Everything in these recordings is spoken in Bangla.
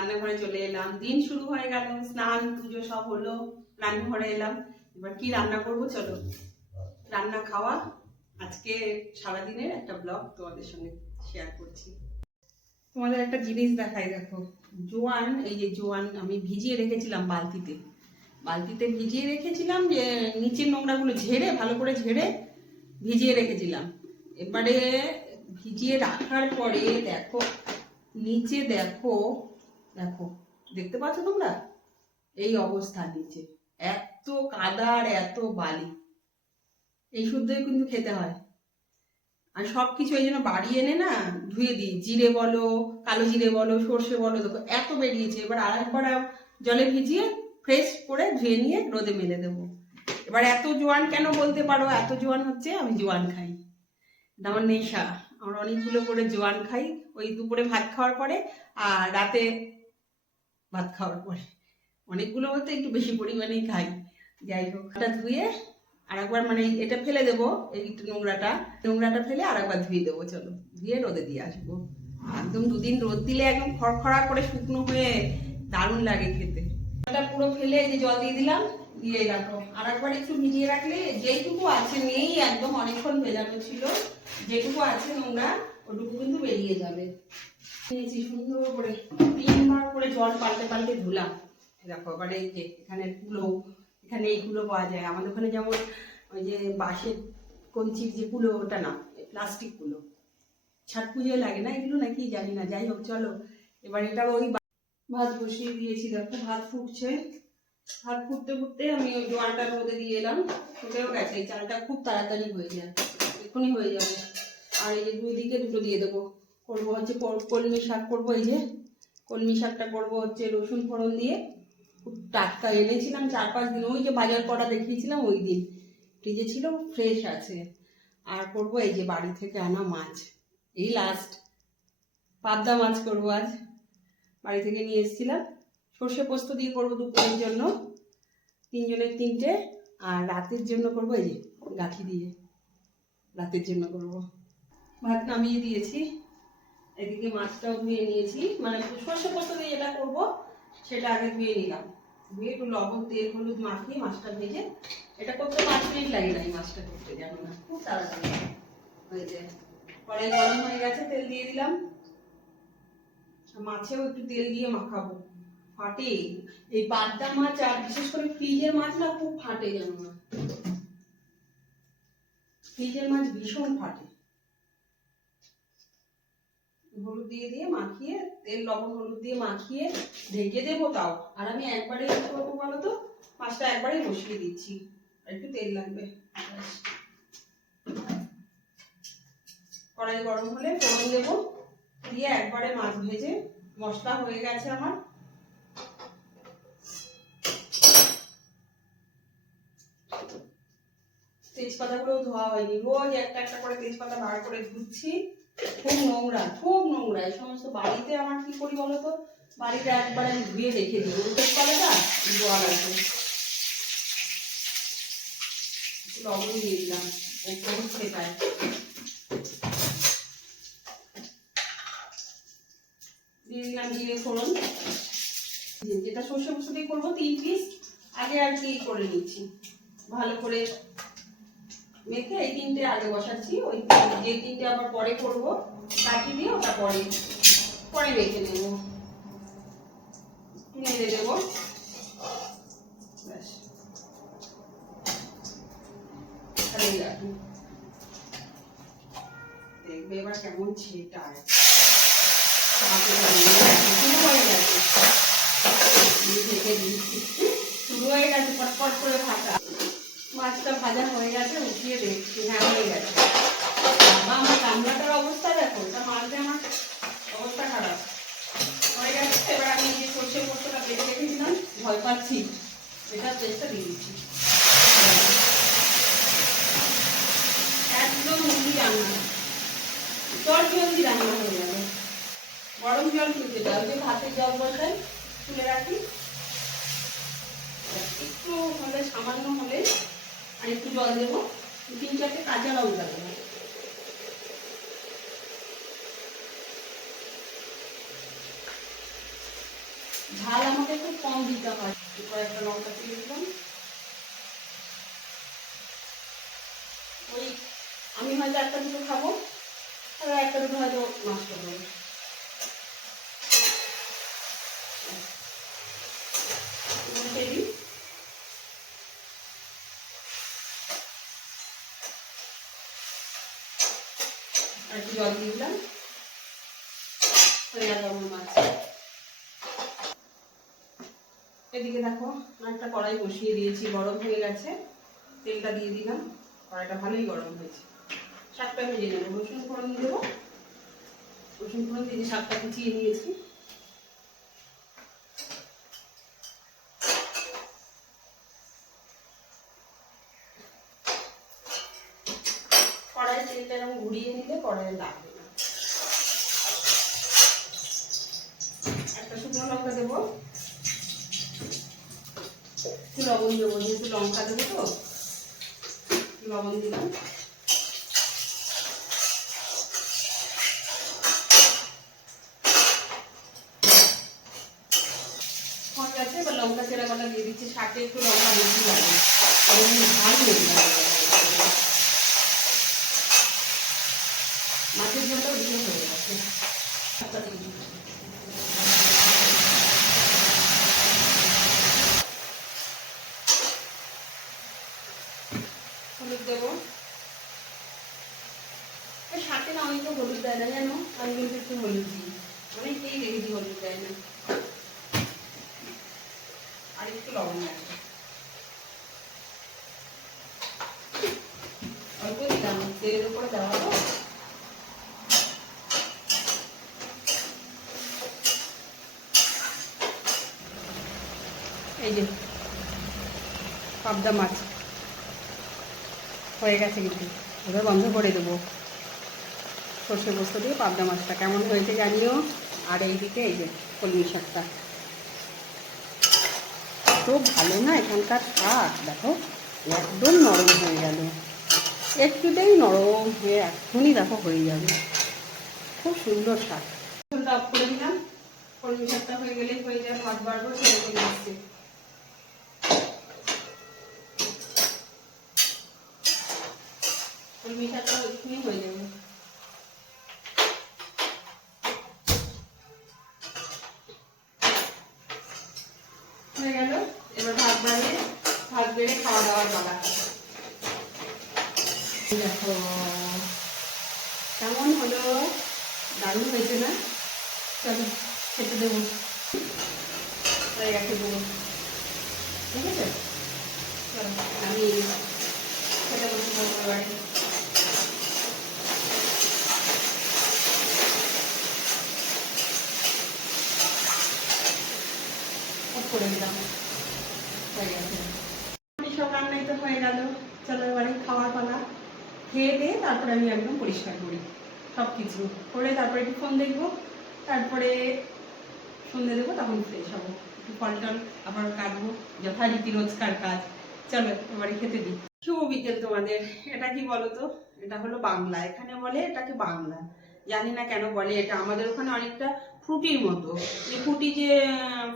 রান্নাঘরে চলে এলাম। দিন শুরু হয়ে গেল, স্নান, পুজো সব হলো, রান্নাঘরে এলাম। এবার কি রান্না করব চলো। রান্না খাওয়া আজকে সারাদিনের একটা ব্লগ তোমাদের সঙ্গে শেয়ার করছি। তোমাদের একটা জিনিস দেখাই, দেখো। জোয়ান, এই যে জোয়ান, আমি ভিজিয়ে রেখেছিলাম বালতিতে। বালতিতে ভিজিয়ে রেখেছিলাম যে, নিচের নোংরাগুলো ঝেড়ে, ভালো করে ঝেড়ে ভিজিয়ে রেখেছিলাম। এবারে ভিজিয়ে রাখার পরে দেখো, নিচে দেখো দেখো, দেখতে পাচ্ছ তোমরা? এই অবস্থা নিচে। এত কাদার, এত বালি। এই শুদ্ধই কিন্তু খেতে হয়। আর সব কিছু এই জন্য বাড়ি এনে না ধুয়ে দিই। জিরে বলো, কালো জিরে বলো, সর্ষে বলো, দেখো, এত বেরিয়েছে। এবার আর একবার জলে ভিজিয়ে ফ্রেশ করে ধুয়ে নিয়ে রোদে মেলে দেবো। এবার এত জোয়ান কেন বলতে পারো? এত জোয়ান হচ্ছে, আমি জোয়ান খাই। আমার নেশা। আমরা অনেকগুলো করে জোয়ান খাই। ওই দুপুরে ভাত খাওয়ার পরে আর রাতে ভাত খাওয়ার পরে। অনেকগুলো বলতে একটু বেশি পরিমাণেই খাই। যাই হোক, এটা ধুয়ে আর একবার মানে এটা ফেলে দেবো, এই নোংরাটা। নোংরাটা ফেলে আর একবার ধুয়ে দেবো, চলো। ধুয়ে রোদে দিয়ে আসব। একদম দুদিন রোদ দিলে একদম খড়খড়া করে শুকনো হয়ে দারুণ লাগে খেতে। এটা পুরো ফেলে যে জল দিয়ে দিলাম, দিয়ে রাখো। আর একবার একটু ভিজিয়ে রাখলে যেইটুকু আছে নেই, একদম অনেকক্ষণ ভেজানো ছিল। যেটুকু আছে নোংরা, ওটুকু কিন্তু বেরিয়ে যাবে। নিয়েছি সুন্দর করে তিনবার করে জল পাল্টে পাল্টে ধুলাম। এই দেখো এই যে এখানে কুলো, এখানে এইগুলো পাওয়া যায়। আমাদের ওখানে যেমন ওই যে বাঁশের কঞ্চির যে কুলো, ওটা না প্লাস্টিক কুলো। ছাট পুজোয় লাগে না এগুলো নাকি? জানি না। যাই হোক, চলো। এবার এটা ওই ভাত বসিয়ে দিয়েছি। দেখো, ভাত ফুটছে। ভাত ফুটতে ফুটতে আমি ওই জোয়ানটা মধ্যে দিয়ে এলাম। ফুটেও গেছে। এই চালটা খুব তাড়াতাড়ি হয়ে যায়। এক্ষুনি হয়ে যাবে। আর এই যে দুই দিকে দুটো দিয়ে দেবো। করব হচ্ছে কলমি শাক করব এই যে। কলমি শাকটা করব হচ্ছে রসুন ফোড়ন দিয়ে। খুব টাটকা এনেছিলাম, চার পাঁচ দিন। ওই যে বাজার করা দেখিয়েছিলাম, ওই দিন। ফ্রিজে ছিল ফ্রেশ আছে। আর করব এই যে বাড়ি থেকে আনা মাছ। এই লাস্ট পাবদা মাছ করব আজ। বাড়ি থেকে নিয়ে এসেছিলাম। সর্ষে পোস্ত দিয়ে করব দুপুরের জন্য। তিনজনের তিনটে। আর রাতের জন্য করব এই যে গাঠি দিয়ে। রাতের জন্য করব। ভাত নামিয়ে দিয়েছি। এদিকে মাছটাও ধুয়ে নিয়েছি। মানে সর্ষে পোস্ত দিয়ে যেটা করব, সেটা আগে ধুয়ে নিলাম। ধুয়ে একটু লবণ, তেল, হলুদ মাখিয়ে মাছটা ভেজে, এটা করতে পাঁচ মিনিট লাগে না এই মাছটা করতে জানো না? খুব তাড়াতাড়ি হয়ে যায়। কড়াই গরম হয়ে গেছে, তেল দিয়ে দিলাম। মাছেও একটু তেল দিয়ে মাখাবো। ফাটে। এই পাবদা মাছ আর বিশেষ করে ফ্রিজের মাছ না, খুব ফাটে জানো না? ফ্রিজের মাছ ভীষণ ফাটে। হলুদ দিয়ে দিয়ে মাখিয়ে, তেল, লবণ, হলুদ দিয়ে মাখিয়ে ঢেকে দেবো তাও। আর আমি একবারে কি করব বলো তো? মাছটা একবারে বসিয়ে দিচ্ছি। একটু তেল লাগবে। কড়াই গরম হলে ফোড়ন দেবো। দিয়ে একবারে মাছ ভেজে, মশলা হয়ে গেছে আমার। তেজপাতাগুলো ধোয়া হয়নি। রোজ একটা একটা করে তেজপাতা বার করে ধুচ্ছি। খুব নোংরা খুব নোংরা। এই সমস্ত বাড়িতে আমার কি করি বলতো বাড়িতে একবার আমি ধুয়ে রেখে দিই তেজপাতাটা ধোয়া লাগবে একটু লবণ দিয়ে দিলাম। একটু ছেটায় দিয়ে দিলাম জিরে ফোড়ন। যেটা সর্ষে দিয়ে করব, তিন পিস আগে আর কি করে নিচ্ছি? ভালো করে মেখে এই তিনটে আগে বসাচ্ছি। ওই যে তিনটে আবার পরে করব কাটি দিয়ে ওটা পরে পরে দেবো একটু নেড়ে দেবো দেখবে এবার কেমন ছেটায় হয়। শুরু হয়ে গেছে। পটপট করে ফাটা মাছটা ভাজা হয়ে গেছে, উঠিয়ে দেখছি হ্যাঁ হয়ে গেছে। বাবা, আমার গামলাটার অবস্থা দেখো ওটা মারতে আমার অবস্থা খারাপ। হয়ে গেছে, এবার আমি যে সর্ষে পোস্তটা বেটে রেখেছিলাম, ভয় পাচ্ছি। এটা পেস্টটা দিয়ে দিচ্ছি একদম মুড়ি রান্না। চট জলদি রান্না হয়ে যাবে। গরম জল তুলতে দাও যে ভাতের জল বসাই তুলে রাখি। একটু হলে, সামান্য হলে আর একটু জল দেবো। তিন চারটে কাঁচা লঙ্কা দেবো। ঝাল আমাকে খুব কম দিতে হয়। কয়েকটা লঙ্কা তুলে দিলাম। ওই আমি হয়তো একটা দুটো খাব আর একটা দুটো হয়তো নষ্ট করব উল্টে দিই। আর একটু জল দিয়ে দিলাম। হয়ে গেল মাছ। এদিকে দেখো একটা কড়াই বসিয়ে দিয়েছি, গরম হয়ে গেছে। তেলটা দিয়ে দিলাম, কড়াইটা ভালোই গরম হয়েছে। শাকটা ভেজে নেব। রসুন ফোড়ন দেবো। রসুন ফোড়ন দিয়ে শাকটা কুচিয়ে নিয়েছি তেলটা এরকম ঘুরিয়ে নিলে কড়াইয়ে লাগবে একটা শুকনো লঙ্কা দেবো। একটু লবণ দেবো, যেহেতু লঙ্কা দেবো তো। লবণ দিলাম। হয়ে এবার লঙ্কা চেরা কটা দিয়ে দিচ্ছি। শাকে একটু লঙ্কা বেশি লাগে। ঝাল হয়ে যায় মাছের ঝোলটাও দিয়ে হয়ে গেছে শাকটা দিয়ে দিচ্ছি। হলুদ দেবো শাকে না অনেকে হলুদ দেয় না, জানো? আমি কিন্তু একটু হলুদ দিই। অনেকেই দেখেছি হলুদ দেয় না। আর একটু লবণ দিলাম, তেলের উপরে দেওয়া এই যে, পাবদা মাছ। হয়ে গেছে কিন্তু। এবার বন্ধ করে দেবো। সর্ষে পোস্ত দিয়ে পাবদা মাছটা। কেমন হয়েছে জানিও? আর এইদিকে এই যে কলমি শাকটা। তো ভালো না এখানকার শাক, দেখো, একদম নরম হয়ে গেল। একটুতেই নরম হয়ে এখনই দেখো হয়ে যাবে। খুব সুন্দর শাক। করে দিলাম। কলমি শাকটা হয়ে গেলেই হয়ে যায়, ভাত বাড়বো আসছে। কলমি শাকটা হয়ে কেমন হলো? দারুণ হয়েছে না? চলো, খেতে দেবো। দেবো। ঠিক আছে? আমি খেতে বসে করে দিলাম। তো হয়ে গেল। চলো এবারে খাওয়ার পালা। খেয়ে দিয়ে তারপরে আমি একদম পরিষ্কার করি। সব কিছু করে তারপরে একটু ফোন দেখব, তারপরে সন্ধে দেবো, তখন ফ্রেশ হব। একটু ফল টল আবার কাটবো, যথারীতি রোজকার কাজ। চলো, এবারে খেতে দিই। শুভ বিকেল তোমাদের। এটা কি বলো তো এটা হলো বাংলা। এখানে বলে এটাকে বাংলা। জানি না কেন বলে এটা। আমাদের ওখানে অনেকটা ফ্রুটির মতো। যে ফ্রুটি যে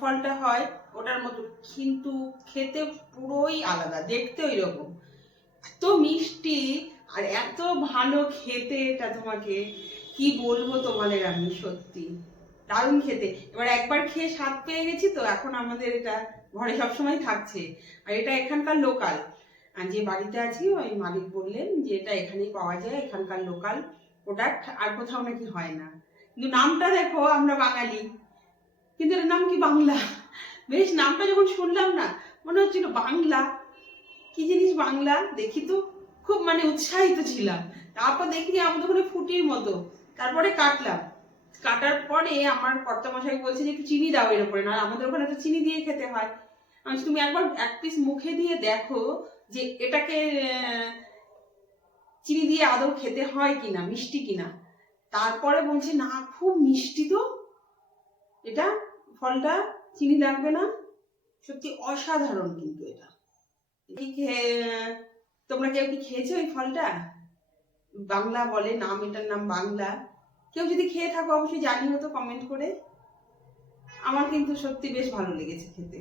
ফলটা হয়, ওটার মতো। কিন্তু খেতে পুরোই আলাদা। দেখতে ওই রকম এত মিষ্টি আর এত ভালো খেতে এটা তোমাকে, কি বলব তোমাদের আমি সত্যি। দারুণ খেতে। এবার একবার খেয়ে স্বাদ পেয়ে গেছি তো, এখন আমাদের এটা ঘরে সবসময় থাকছে। আর এটা এখানকার লোকাল। আর যে বাড়িতে আছি, ওই মালিক বললেন যে এটা এখানেই পাওয়া যায়, এখানকার লোকাল প্রোডাক্ট আর কোথাও নাকি হয় না। কিন্তু নামটা দেখো, আমরা বাঙালি। কিন্তু এর নাম কি বাংলা? বেশ, নামটা যখন শুনলাম না, মনে হচ্ছিল বাংলা। কি জিনিস বাংলা? দেখি তো। খুব মানে উৎসাহিত ছিলাম। তারপর দেখি আমাদের ওখানে ফুটির মতো। তারপরে কাটলাম। কাটার পরে আমার কর্তা মশাই বলছে যে, একটু চিনি দাও এর উপরে না আমাদের ওখানে তো চিনি দিয়ে খেতে হয়। আমি তুমি একবার এক পিস মুখে দিয়ে দেখো যে এটাকে চিনি দিয়ে আদৌ খেতে হয় কিনা, মিষ্টি কিনা। তারপরে বলছে, না, খুব মিষ্টি তো। এটা ফলটা চিনি লাগবে না। সত্যি অসাধারণ কিন্তু এটা। তোমরা কেউ কি খেয়েছো এই ফলটা? বাংলা বলে নাম, এটার নাম বাংলা। কেউ যদি খেয়ে থাকো, অবশ্যই জানিও তো কমেন্ট করে। আমার কিন্তু সত্যি বেশ ভালো লেগেছে খেতে।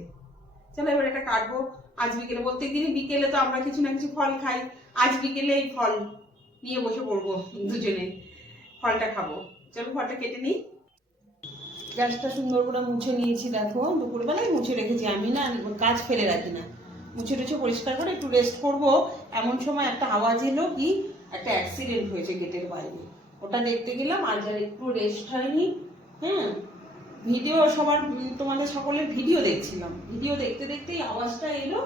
চলো এবার এটা কাটবো। আজ বিকেলে, প্রত্যেক দিনই বিকেলে তো আমরা কিছু না কিছু ফল খাই। আজ বিকেলে এই ফল নিয়ে বসে পড়ব দুজনে। ফলটা খাব। চলো ফলটা কেটে নিই। গ্যাসটা সুন্দর করে মুছে নিয়েছি, দেখো। দুপুরবেলায় মুছে রেখেছি আমি না কাজ ফেলে রাখি না। মুছে টুছে পরিষ্কার করে একটু রেস্ট করব। এমন সময় একটা আওয়াজ এলো কি? একটা অ্যাক্সিডেন্ট হয়েছে গেটের বাইরে। ওটা দেখতে গেলাম, আর যার একটু রেস্ট হয়নি হ্যাঁ? ভিডিও সবার, তোমাদের সকলের ভিডিও দেখছিলাম। ভিডিও দেখতে দেখতেই আওয়াজটা এলো।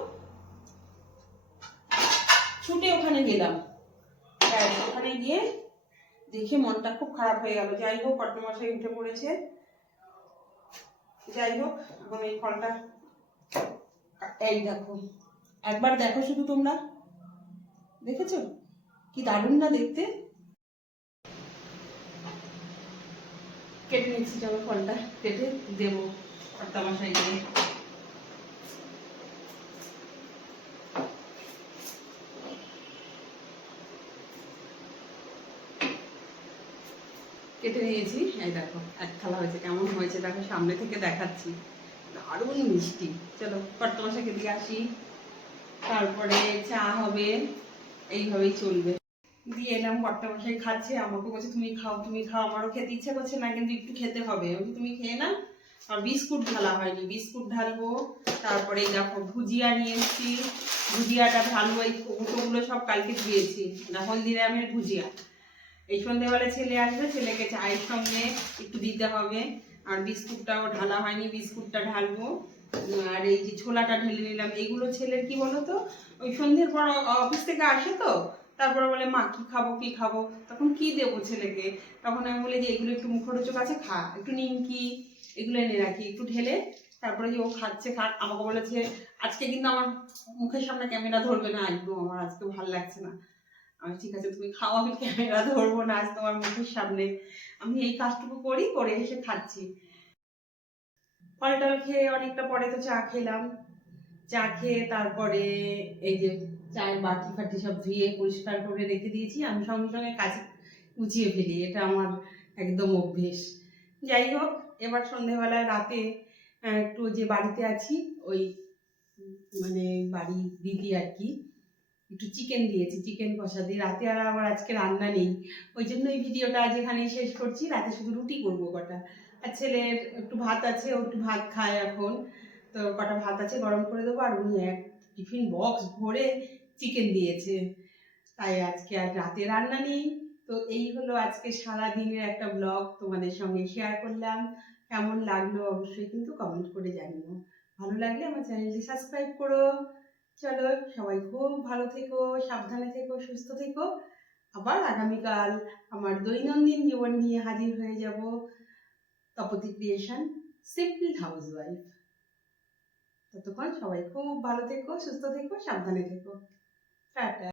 ছুটে ওখানে গেলাম। ওখানে গিয়ে দেখে মনটা খুব খারাপ হয়ে গেল। যাই হোক পট্টমশাই উঠে পড়েছে। যাই হোক, এখন এই ফলটা, এই দেখো। একবার দেখো শুধু তোমরা। দেখেছ? কি দারুণ না দেখতে? কেটে নিচ্ছি ফলটা, কেটে দেবো কর্তামশাই দিয়ে কেটে নিয়েছি, এই দেখো, এক থালা হয়েছে, কেমন হয়েছে দেখো, সামনে থেকে দেখাচ্ছি। দারুণ মিষ্টি। চলো, কর্তামশাইকে দিয়ে আসি। তারপরে চা হবে, এইভাবেই চলবে। দিয়ে এলাম খাচ্ছে আমাকে বলছে, তুমি খাও তুমি খাও। আমারও খেতে ইচ্ছে করছে না, কিন্তু একটু খেতে হবে। তুমি খেয়ে না আর বিস্কুট ঢালা হয়নি। বিস্কুট ঢালবো, তারপরে দেখো ভুজিয়া ভুজিয়াটা ঢালবো, এই কৌটোগুলো সব কালকে ধুয়েছি। হলদিরামের ভুজিয়া। এই সন্ধ্যেবেলা ছেলে আসবে, ছেলেকে চায়ের সঙ্গে একটু দিতে হবে। আর বিস্কুটটাও ঢালা হয়নি, বিস্কুটটা ঢালবো। আর এই যে ছোলাটা ঢেলে নিলাম এইগুলো ছেলের কি বলো তো ওই সন্ধ্যের পর অফিস থেকে আসে তো, তারপরে বলে, মা, কি খাব কি খাব? তখন কি দেবো ছেলেকে? তখন আমি বলি যে, এগুলো একটু মুখরোচক আছে, খা। একটু নিমকি, এগুলো এনে রাখি, একটু ঢেলে, তারপরে যে ও খাচ্ছে, খা আমাকে বলেছে, আজকে কিন্তু আমার মুখের সামনে ক্যামেরা ধরবে না, একদম আমার আজকে ভালো লাগছে না। আমি, ঠিক আছে, তুমি খাও, আমি ক্যামেরা ধরবো না আজ তোমার মুখের সামনে। আমি এই কাজটুকু করি, করে এসে খাচ্ছি। ফল টল খেয়ে অনেকটা পরে তো চা খেলাম। চা খেয়ে তারপরে এই যে চায়ের বাটি ফাটি সব ধুয়ে পরিষ্কার করে রেখে দিয়েছি। আমি সঙ্গে সঙ্গে কাজ গুছিয়ে ফেলি, এটা আমার একদম অভ্যেস। যাই হোক, এবার সন্ধেবেলায় রাতে একটু যে বাড়িতে আছি, ওই মানে বাড়ি দিদি আর কি, একটু চিকেন দিয়েছি, চিকেন কষা দিয়ে। রাতে আর আমার আজকে রান্না নেই। ওই জন্য এই ভিডিওটা আজ এখানেই শেষ করছি। রাতে শুধু রুটি করব কটা। ছেলের একটু ভাত আছে, ও একটু ভাত খায় এখন। তো কটা ভাত আছে গরম করে দেবো, আর উনি এক টিফিন বক্স ভরে চিকেন দিয়েছে। তাই আজকে আর রাতে রান্না নেই। তো এই হলো আজকে সারা দিনের একটা ব্লগ তোমাদের সঙ্গে শেয়ার করলাম। কেমন লাগল অবশ্যই কিন্তু কমেন্ট করে জানিও। ভালো লাগলে আমার চ্যানেলটি সাবস্ক্রাইব করো। চলো সবাই খুব ভালো থেকো, সাবধানে থেকো, সুস্থ থেকো। আবার আগামীকাল আমার দৈনন্দিন জীবন নিয়ে হাজির হয়ে যাব। Tapati creation simple housewife ততক্ষণ সবাই খুব ভালো থেকো, সুস্থ থেকো, সাবধানে থেকো। টাটা।